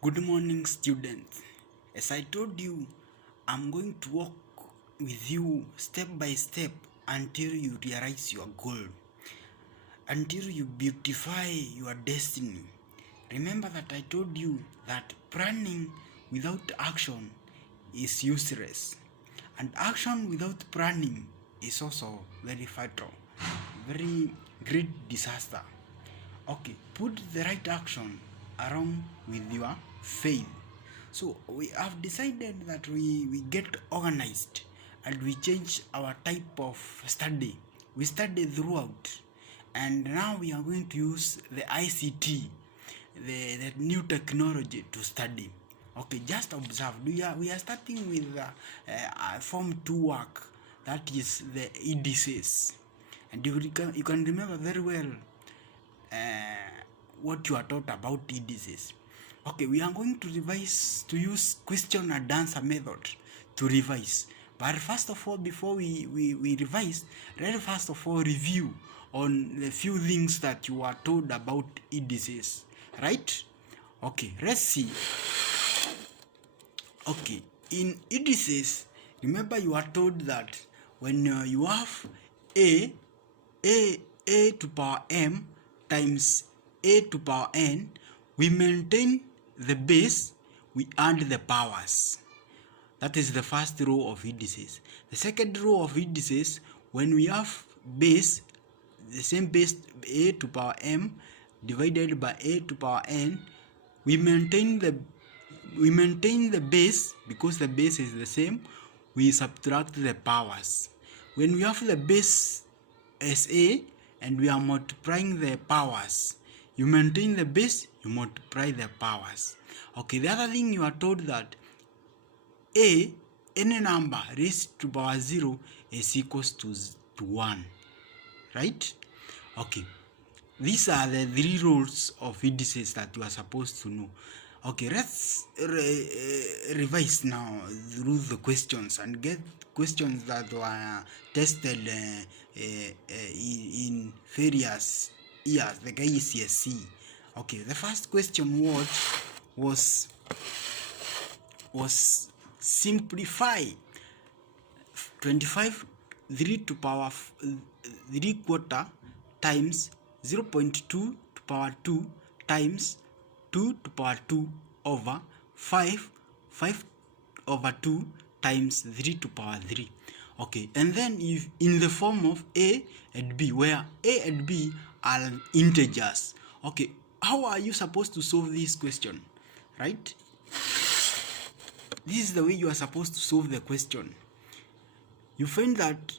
Good morning, students. As I told you, I'm going to walk with you step by step until you realize your goal, until you beautify your destiny. Remember that I told you that planning without action is useless, and action without planning is also very fatal, very great disaster. Okay, put the right action along with your faith. So we have decided that we get organized and we change our type of study. We study throughout, and now we are going to use the ICT, the new technology to study. Okay, just observe. We are starting with Form 2 work, that is the EDCs. And you can remember very well what you are taught about EDCs. Okay, we are going to revise, to use question and answer method to revise. But first of all, before we revise, let's first of all review on the few things that you are told about EDCs, right? Okay, let's see. Okay, in EDCs, remember you are told that when you have a to power m times a to power n, we maintain the base, we add the powers. That is the first row of indices. The second row of indices, when we have base, the same base a to power m divided by a to power n, we maintain the base because the base is the same, we subtract the powers. When we have the base as a and we are multiplying the powers, you maintain the base, you multiply the powers. Okay, the other thing you are told that any number raised to power 0 is equals to 1, right? Okay, these are the three rules of indices that you are supposed to know. Okay, let's revise now through the questions and get questions that were tested in various years, the KCSE. Okay, the first question was simplify 25 3 to power 3 quarter times 0.2 to power 2 times 2 to power 2 over 5 over 2 times 3 to power 3. Okay, and then if in the form of a and b, where a and b are integers. Okay, how are you supposed to solve this question, right? This is the way you are supposed to solve the question. You find that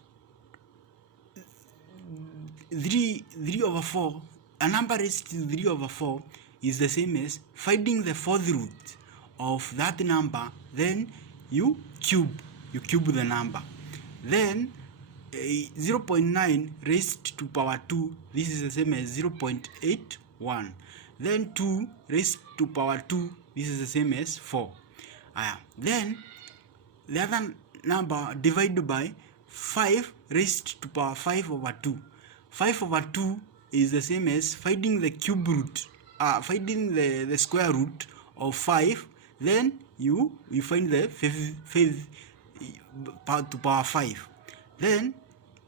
3 over 4, a number raised to 3 over 4 is the same as finding the fourth root of that number, then you cube the number. Then 0.9 raised to power 2, this is the same as 0.81. Then 2 raised to power 2, this is the same as 4. Then the other number divided by 5 raised to power 5 over 2. 5 over 2 is the same as finding the cube root, finding the square root of 5. Then you find the fifth to power 5. Then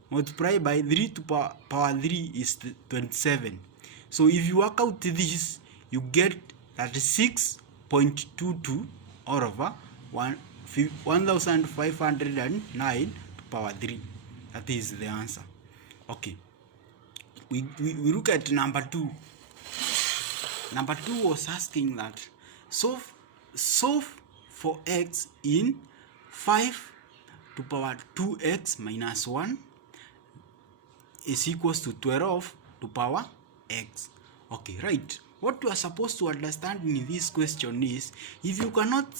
multiply by 3 to power 3 is 27. So if you work out this, you get 36.22 all over 1509 to power 3. That is the answer. Okay, we look at number 2. Number 2 was asking that solve for x in 5 to power 2x minus 1 is equals to 12 to power x. Okay, right. What you are supposed to understand in this question is, if you cannot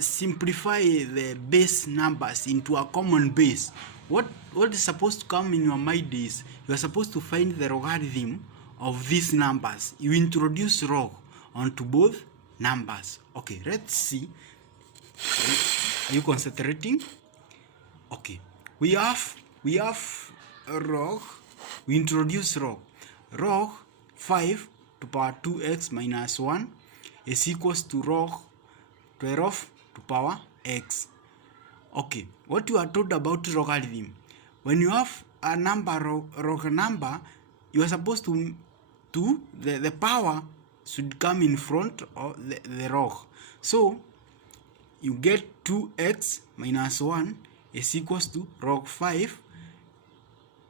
simplify the base numbers into a common base, what is supposed to come in your mind is, you are supposed to find the logarithm of these numbers. You introduce log onto both numbers. Okay, let's see. Are you concentrating? Okay, we have log. We introduce log 5 to power 2x minus 1 is equals to log 12 to power x. Okay, what you are told about logarithm, when you have a number, log number, you are supposed to the power should come in front of the log. So you get 2x minus 1 is equals to log 5,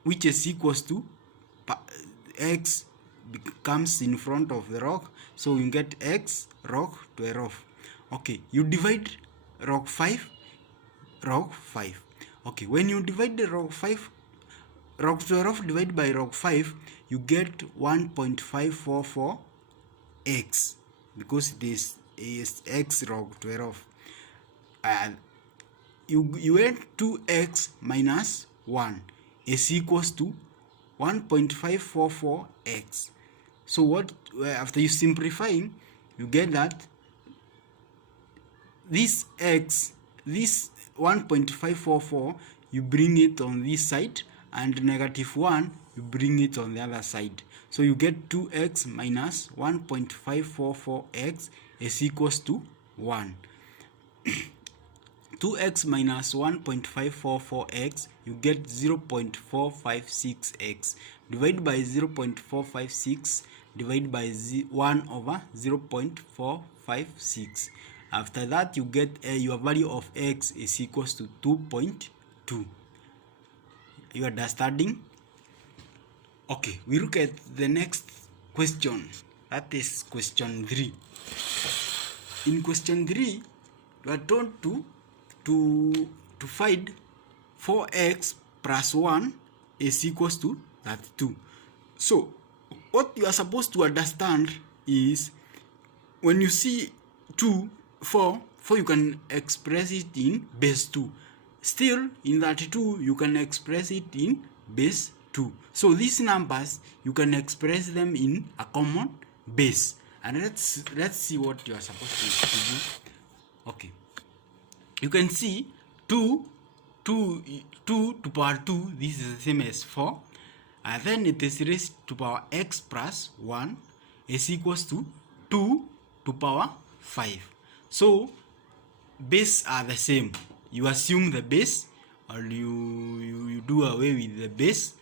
which is equals to x comes in front of the log, so you get x log 12. Okay, you divide log 5. Okay, when you divide the log 5, log 12 divided by log 5, you get 1.544 x, because this is x log 12. And you get 2x minus 1 is equals to 1.544 x. So what, after you simplifying, you get that this x, this 1.544, you bring it on this side, and negative 1 you bring it on the other side. So you get 2x minus 1.544x is equals to 1. 2x minus 1.544x, you get 0.456x. Divide by 0.456, divide by 1 over 0.456. After that, you get your value of x is equals to 2.2. You understanding? Okay, we look at the next question. That is question 3. In question 3, you are told to find 4x plus 1 is equals to 32. So what you are supposed to understand is, when you see 4 you can express it in base 2. Still in 32 you can express it in base 2. So these numbers you can express them in a common base. And let's see what you are supposed to do. Okay, you can see 2 to power 2, this is the same as 4, and then it is raised to power x plus 1 is equals to 2 to power 5. So base are the same. You assume the base, or you do away with the base,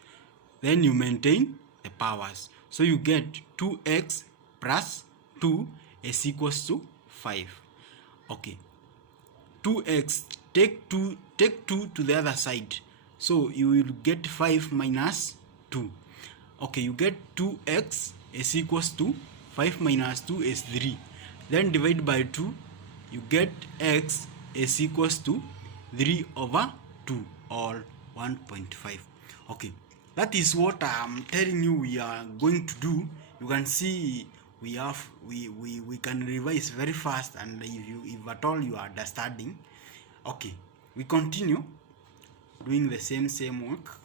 then you maintain the powers. So you get 2x plus 2 is equals to 5. Okay, 2x, take 2 to the other side, so you will get 5 minus 2. Okay, you get 2x is equals to 5 minus 2 is 3. Then divide by 2, you get x is equals to 3 over 2, or 1.5. Okay, that is what I'm telling you we are going to do. You can see we can revise very fast, and if at all you are understanding. Okay, we continue doing the same work.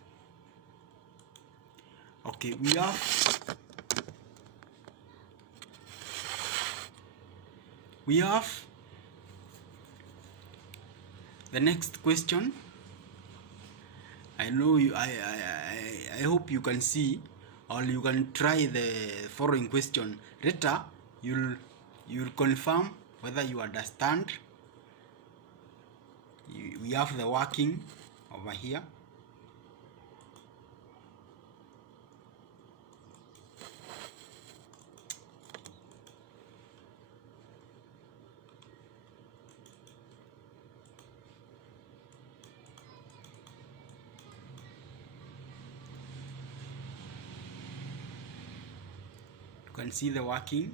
Okay, we have the next question. I know you, I hope you can see, or you can try the following question. Later you'll confirm whether you understand. We have the working over here. You can see the working.